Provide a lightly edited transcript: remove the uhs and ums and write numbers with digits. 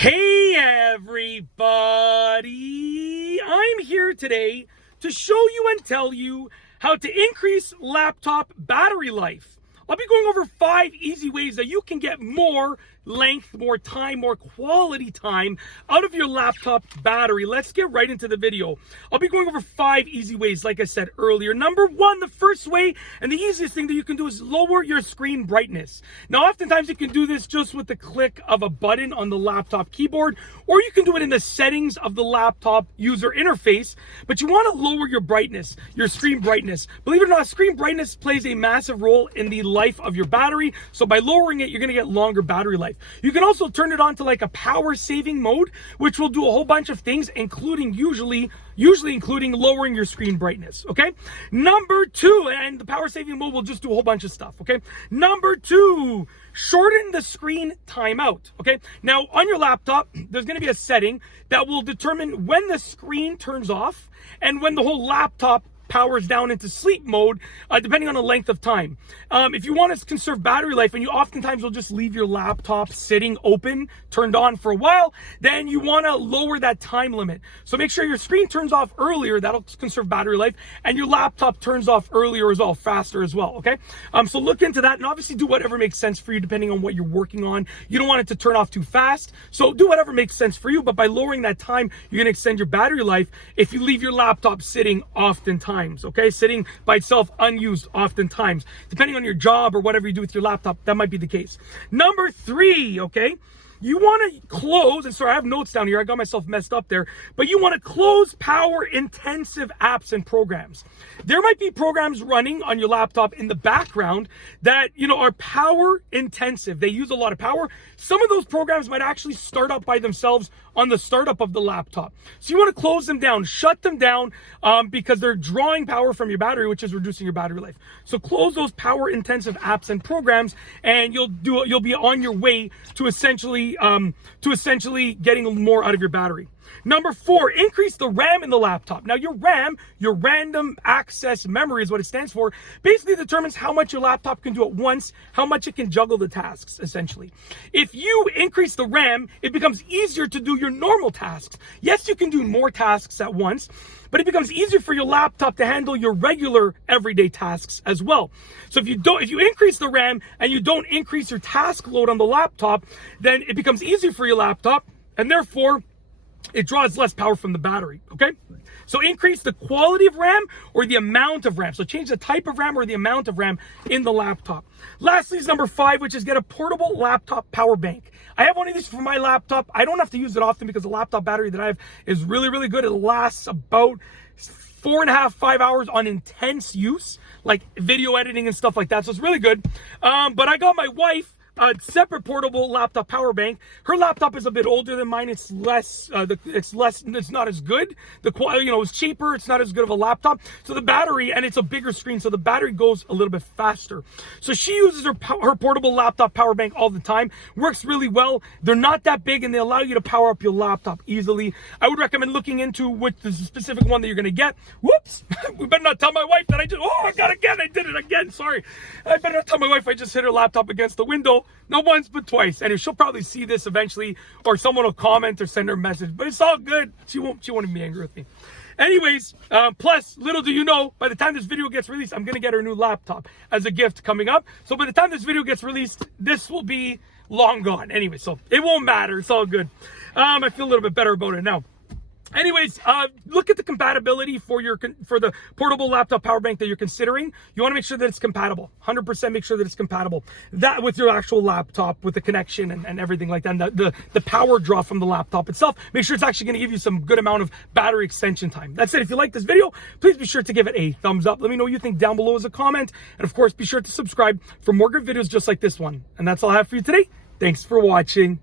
Hey everybody, I'm here today to show you and tell you how to increase laptop battery life. I'll be going over 5 easy ways that you can get more length, more time, more quality time out of your laptop battery. Let's get right into the video. I'll be going over 5 easy ways, like I said earlier. Number 1, the first way and the easiest thing that you can do is lower your screen brightness. Now, oftentimes you can do this just with the click of a button on the laptop keyboard, or you can do it in the settings of the laptop user interface, but you want to lower your brightness, your screen brightness. Believe it or not, screen brightness plays a massive role in the life of your battery. So by lowering it, you're going to get longer battery life. You can also turn it on to like a power saving mode, which will do a whole bunch of things, including usually including lowering your screen brightness. Okay. Number 2, and the power saving mode will just do a whole bunch of stuff. Okay. Number 2, shorten the screen timeout. Okay. Now on your laptop, there's going to be a setting that will determine when the screen turns off and when the whole laptop powers down into sleep mode, depending on the length of time. If you want to conserve battery life, and you oftentimes will just leave your laptop sitting open, turned on for a while, then you want to lower that time limit. So make sure your screen turns off earlier, that'll conserve battery life, and your laptop turns off earlier as well, faster as well, okay? So look into that, and obviously do whatever makes sense for you depending on what you're working on. You don't want it to turn off too fast, so do whatever makes sense for you, but by lowering that time, you're going to extend your battery life if you leave your laptop sitting oftentimes. Okay, sitting by itself unused oftentimes. Depending on your job or whatever you do with your laptop, that might be the case. Number 3, okay, you want to close, and sorry, I have notes down here, I got myself messed up there, but you want to close power intensive apps and programs. There might be programs running on your laptop in the background that, are power intensive. They use a lot of power. Some of those programs might actually start up by themselves on the startup of the laptop. So you want to close them down, shut them down, because they're drawing power from your battery, which is reducing your battery life. So close those power intensive apps and programs, and you'll be on your way to essentially getting more out of your battery. Number 4, increase the RAM in the laptop. Now your RAM, your random access memory is what it stands for, basically determines how much your laptop can do at once, how much it can juggle the tasks, essentially. If you increase the RAM, it becomes easier to do your normal tasks. Yes, you can do more tasks at once, but it becomes easier for your laptop to handle your regular everyday tasks as well. So if you increase the RAM and you don't increase your task load on the laptop, then it becomes easier for your laptop, and therefore it draws less power from the battery, okay? So increase the quality of RAM or the amount of RAM. So change the type of RAM or the amount of RAM in the laptop. Lastly is number 5, which is get a portable laptop power bank. I have one of these for my laptop. I don't have to use it often because the laptop battery that I have is really, really good. It lasts about 4.5, 5 hours on intense use, like video editing and stuff like that. So it's really good. But I got my wife a separate portable laptop power bank. Her laptop is a bit older than mine. It's not as good. The quality, it's cheaper. It's not as good of a laptop. So the battery, and it's a bigger screen, so the battery goes a little bit faster. So she uses her portable laptop power bank all the time. Works really well. They're not that big, and they allow you to power up your laptop easily. I would recommend looking into which the specific one that you're going to get. Whoops! We better not tell my wife that I did it again. Sorry. I better not tell my wife I just hit her laptop against the window. Not once, but twice. And she'll probably see this eventually, or someone will comment or send her a message. But it's all good. She won't be angry with me. Anyways, plus, little do you know, by the time this video gets released, I'm going to get her new laptop as a gift coming up. So by the time this video gets released, this will be long gone. Anyway, so it won't matter. It's all good. I feel a little bit better about it now. Anyways, look at the compatibility for the portable laptop power bank that you're considering. You want to make sure that it's compatible. 100% make sure that it's compatible. That with your actual laptop, with the connection and everything like that, and the power draw from the laptop itself. Make sure it's actually going to give you some good amount of battery extension time. That's it. If you like this video, please be sure to give it a thumbs up. Let me know what you think down below as a comment. And of course, be sure to subscribe for more good videos just like this one. And that's all I have for you today. Thanks for watching.